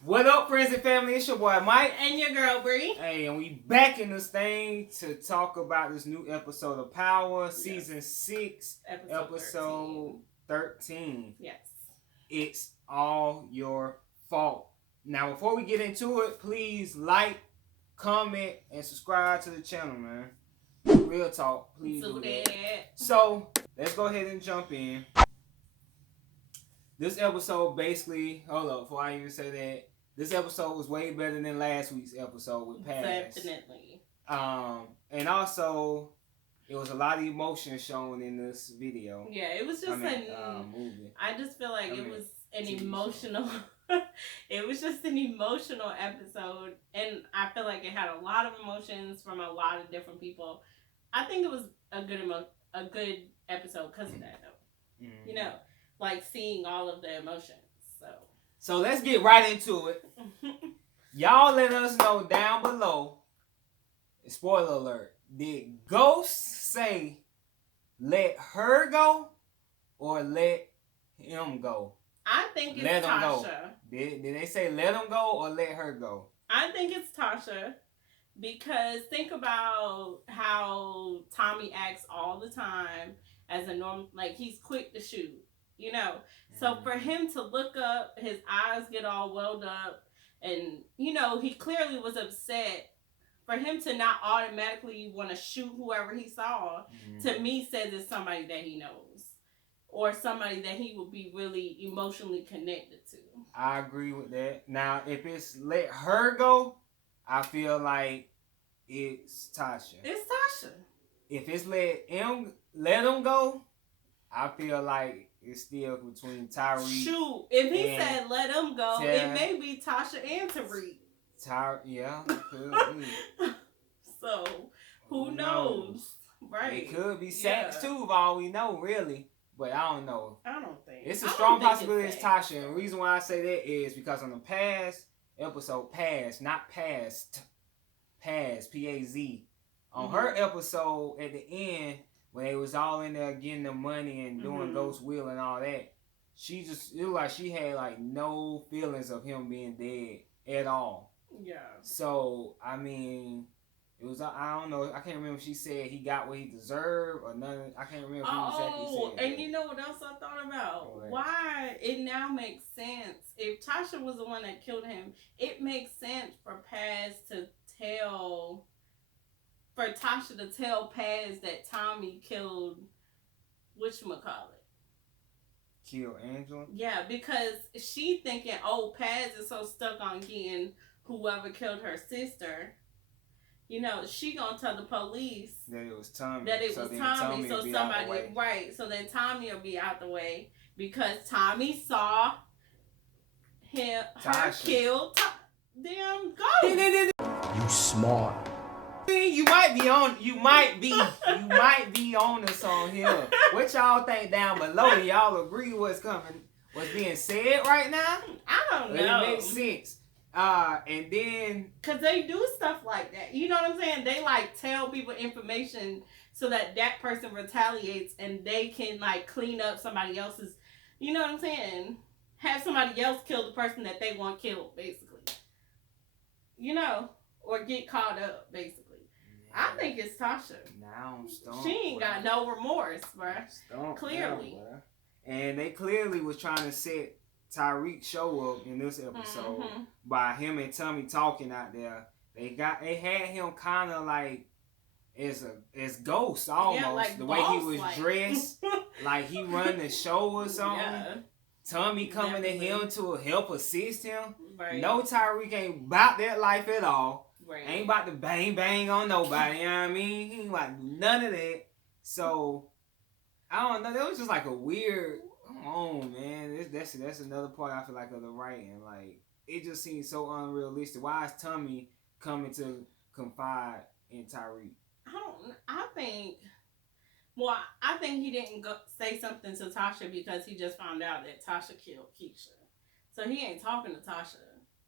What up, friends and family? It's your boy Mike. And your girl Bree. Hey, and we back in this thing to talk about this new episode of Power, Season 6, Episode 13. Yes. It's all your fault. Now, before we get into it, please like, comment, and subscribe to the channel, man. Real talk, please do that. So, let's go ahead and jump in. This episode basically, hold up, before I even say that, this episode was way better than last week's episode with Pass. Definitely. And also, it was a lot of emotion shown in this video. Yeah, it was just movie. I just feel like it was an emotional. It was just an emotional episode, and I feel like it had a lot of emotions from a lot of different people. I think it was a good episode because of that, though. Mm-hmm. You know, like seeing all of the emotions. So let's get right into it. Y'all let us know down below. Spoiler alert. Did Ghost say let her go or let him go? I think it's let Tasha. Go. Did they say let him go or let her go? I think it's Tasha. Because think about how Tommy acts all the time as a normal, like he's quick to shoot. You know, so for him to look up, his eyes get all welled up, and you know he clearly was upset. For him to not automatically want to shoot whoever he saw, to me says it's somebody that he knows, or somebody that he would be really emotionally connected to. I agree with that. Now, if it's let her go, I feel like it's Tasha. It's Tasha. If it's let him go, I feel like it's still between Tyreek. Shoot, if he said let him go, it may be Tasha and Tariq. Yeah. So, who knows? Right. It could be Sax too, for all we know, really. But I don't know. I don't think. It's a strong possibility it's Tasha. And the reason why I say that is because on the past episode, not past, P-A-Z. On her episode at the end, when they was all in there getting the money and doing Ghost Will and all that, it looked like she had like no feelings of him being dead at all. Yeah. So, I mean, it was, I don't know, I can't remember if she said he got what he deserved or nothing. I can't remember if he exactly said and you know what else I thought about? Right. Why it now makes sense. If Tasha was the one that killed him, it makes sense for Tasha to tell Paz that Tommy killed whatchamacallit. Kill Angela? Yeah, because she thinking, Paz is so stuck on getting whoever killed her sister. You know, she gonna tell the police that it was Tommy. Tommy. So somebody, right? So then Tommy will be out the way because Tommy saw her kill damn Ghost. You smart. You might be on us on here. What y'all think down below? Do y'all agree what's being said right now? I don't know. It makes sense. And then cause they do stuff like that. You know what I'm saying? They like tell people information so that person retaliates and they can like clean up somebody else's. You know what I'm saying? Have somebody else kill the person that they want killed, basically. You know, or get caught up, basically. I think it's Tasha. Now I'm stumped. She ain't got no remorse, bruh. Clearly. Now, and they clearly was trying to set Tyreek show up in this episode by him and Tommy talking out there. They had him kind of like as Ghost almost. Yeah, like the way he was dressed, like he run the show or something. Yeah. Tommy coming to him to help assist him. Right. No, Tyreek ain't about that life at all. Right. Ain't about to bang on nobody, you know what I mean? He ain't about to do none of that. So, I don't know. That was just like a weird, come on, man. That's another part I feel like of the writing. Like, it just seems so unrealistic. Why is Tommy coming to confide in Tyreek? I think he didn't say something to Tasha because he just found out that Tasha killed Keisha. So he ain't talking to Tasha,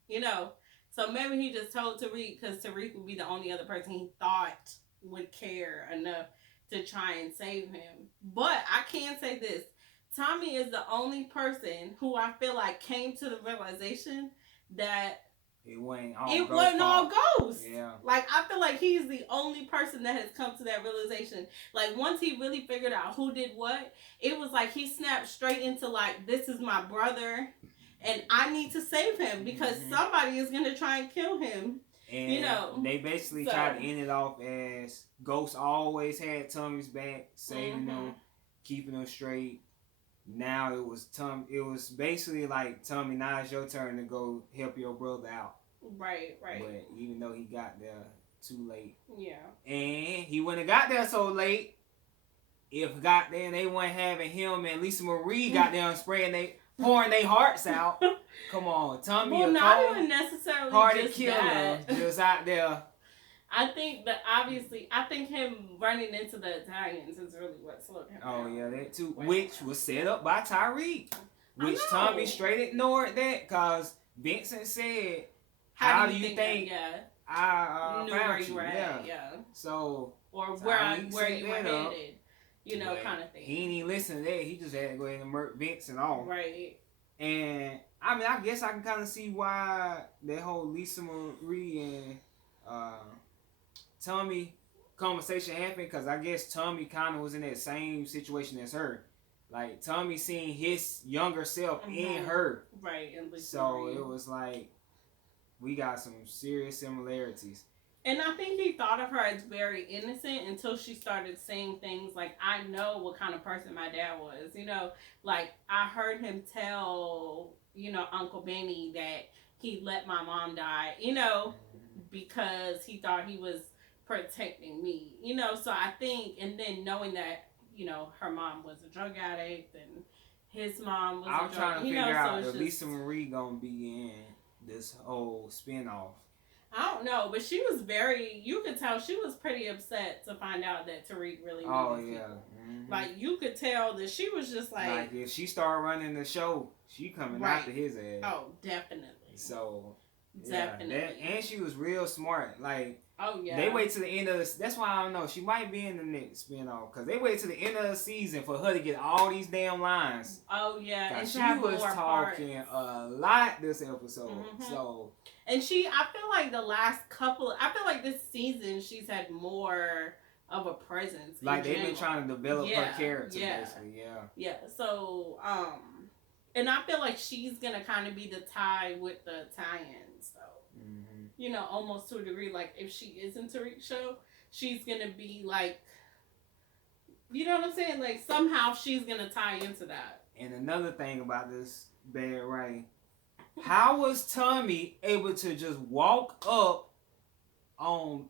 you know? So maybe he just told Tariq because Tariq would be the only other person he thought would care enough to try and save him. But I can say this. Tommy is the only person who I feel like came to the realization that it wasn't all it ghost wasn't all fault. ghosts. Yeah. Like, I feel like he's the only person that has come to that realization. Like, once he really figured out who did what, it was like he snapped straight into, like, this is my brother, and I need to save him because somebody is going to try and kill him. And you know, they basically tried to end it off as Ghost always had Tommy's back, saving them, keeping them straight. Now it was It was basically like, Tommy, now it's your turn to go help your brother out. Right. But even though he got there too late. Yeah. And he wouldn't have got there so late if goddamn they weren't having him and Elisa Marie got there and pouring their hearts out. Come on, Tommy. Well, not even necessarily hearted just killer, that. just out there. I think that obviously, him running into the Italians is really what slowed him down. Oh yeah, that too. Which was set up by Tyreek. Which Tommy straight ignored that because Vincent said, "How do you think I knew found where you?" You were at, yeah. So or where you were headed, kind of thing. He didn't even listen to that. He just had to go ahead and murk Vincent off. Right. And I mean, I guess I can kind of see why that whole Lisa Marie and Tommy conversation happened, because I guess Tommy kind of was in that same situation as her. Like, Tommy seeing his younger self in her. Right. So it was like, we got some serious similarities. And I think he thought of her as very innocent until she started saying things like, I know what kind of person my dad was. Like, I heard him tell, Uncle Benny that he let my mom die, because he thought he was protecting me. So I think, and then knowing that, her mom was a drug addict and his mom was I'm trying to figure out if just, Lisa Marie gonna be in this whole spinoff. I don't know, but she was you could tell she was pretty upset to find out that Tariq really knew these people. Like, you could tell that she was just like if she started running the show, she coming after his ass. Oh, definitely. So, definitely. And she was real smart. Like, oh yeah. They wait to the end of that's why I don't know. She might be in the next spinoff, because they wait to the end of the season for her to get all these damn lines. Oh yeah, and she was talking a lot this episode. So. And I feel like I feel like this season she's had more of a presence. Like, they've been trying to develop her character, basically, Yeah, so, and I feel like she's going to kind of be the tie with the Italians, so, almost to a degree, like, if she is in Tariq's show, she's going to be, like, you know what I'm saying? Like, somehow she's going to tie into that. And another thing about this bad writing, how was Tommy able to just walk up on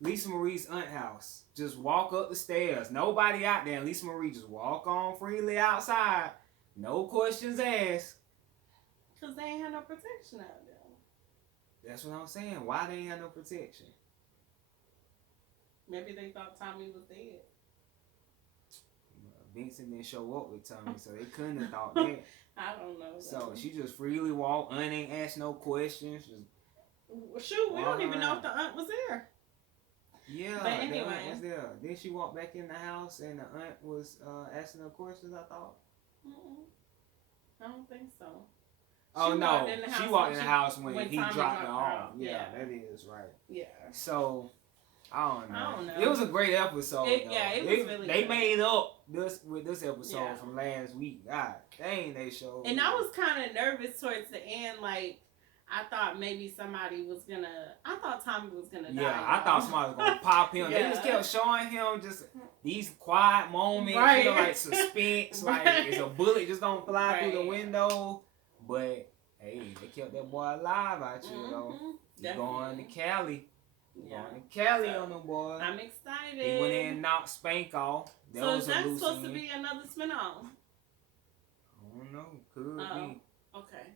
Lisa Marie's aunt house? Just walk up the stairs. Nobody out there. And Lisa Marie just walk on freely outside. No questions asked. Because they ain't had no protection out there. That's what I'm saying. Why they ain't had no protection? Maybe they thought Tommy was dead. Vincent didn't show up with Tommy, so they couldn't have thought that. I don't know. So she just freely walked. Aunt ain't asked no questions. Shoot, we don't even know if the aunt was there. Yeah, but anyway, the aunt was there. Then she walked back in the house, and the aunt was asking her questions, I thought. I don't think so. Oh, no. She walked in the house when he dropped her off. Yeah, that is right. Yeah. So, I don't know. It was a great episode. It was really They good. made up with this episode from last week. God dang, they showed. And I was kind of nervous towards the end. Like, I thought maybe somebody was gonna. I thought Tommy was gonna die. Yeah, I thought somebody was gonna pop him. They just kept showing him just these quiet moments, like suspense, like it's a bullet just gonna fly through the window. But hey, they kept that boy alive out here though. He's going to Cali. Going to Cali on them boys. I'm excited. He went in and knocked Spank off. So is that supposed to be another spinoff? I don't know. Could be. Okay.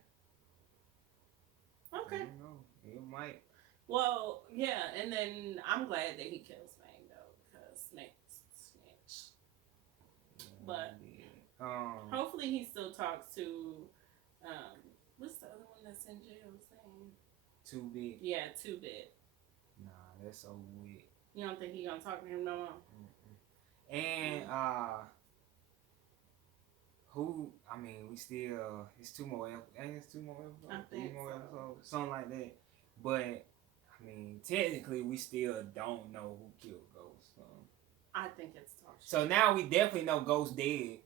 I don't know. It might. Well, yeah, and then I'm glad that he killed Spank though, because Snake's snitch. But hopefully he still talks to what's the other one that's in jail saying? 2-Bit. Yeah, 2-Bit. Nah, that's so weird. You don't think he gonna talk to him no more? And who? I mean, we still. It's 2 more. Ain't it's 2 more episodes? I think 3 more so. episodes, something like that. But I mean, technically, we still don't know who killed Ghost. So. I think it's Tasha. So now we definitely know Ghost dead,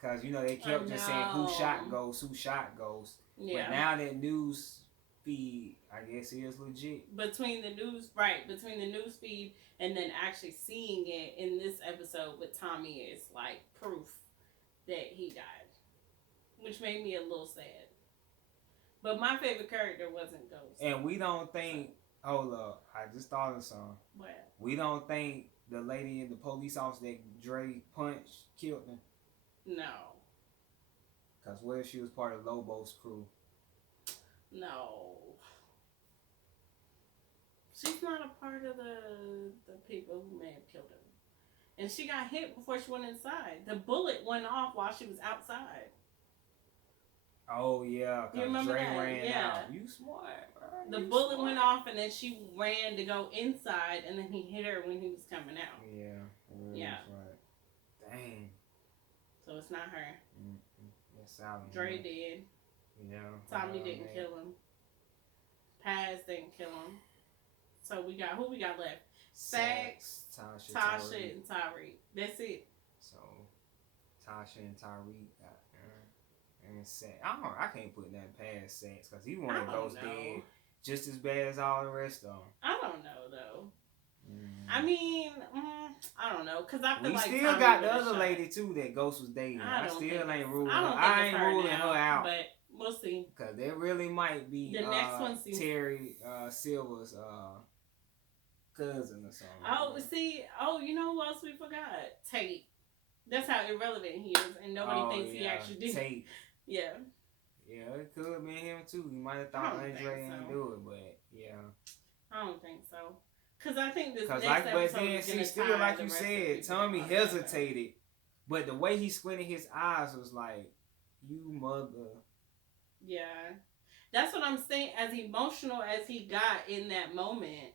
cause they kept just saying who shot Ghost. Yeah. But now that news feed, I guess, is legit. Between the news feed and then actually seeing it in this episode with Tommy is like proof that he died, which made me a little sad. But my favorite character wasn't Ghost. And we don't think. Hold up, I just thought of something. What? We don't think the lady in the police officer that Dre punched killed him. No. Cause what if she was part of Lobo's crew? No. She's not a part of the people who may have killed him. And she got hit before she went inside. The bullet went off while she was outside. Oh yeah, you remember Dre that? ran yeah. out. You smart, bro. The bullet went off, and then she ran to go inside, and then he hit her when he was coming out. Yeah. Yeah. Right. Dang. So it's not her. That's Sally. Dre did. Yeah. Tommy didn't kill him. Paz didn't kill him. So who we got left? Sax, Tasha, and Tyreek. That's it. So Tasha and Tyreek got and Sax. I can't put that past Sax because he one of those dead just as bad as all the rest of them. I don't know though. I mean, I don't know because I feel we like still Tommy got the other lady too that Ghost was dating. I still ain't ruling her. I ain't ruling her out. But we'll see. Because there really might be the next one seems Terry Silver's cousin or something. Oh, see, you know who else we forgot? Tate. That's how irrelevant he is, and nobody thinks he actually did. Tate. Yeah. Yeah, it could have been him too. He might have thought Andre didn't do it, but yeah. I don't think so. Because I think this next but episode then is gonna still, like tie you the said, Tommy hesitated, but the way he squinted his eyes was like, "You mother." Yeah, that's what I'm saying. As emotional as he got in that moment,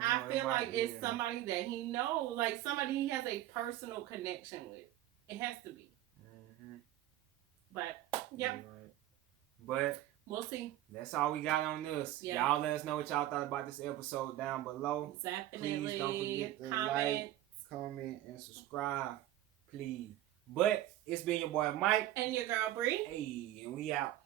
I feel like it's somebody that he knows, like somebody he has a personal connection with. It has to be. But yep. Right. But we'll see. That's all we got on this. Yeah. Y'all let us know what y'all thought about this episode down below. Definitely. Please don't forget to like, comment, and subscribe. Please. But it's been your boy Mike. And your girl Bree. Hey, and we out.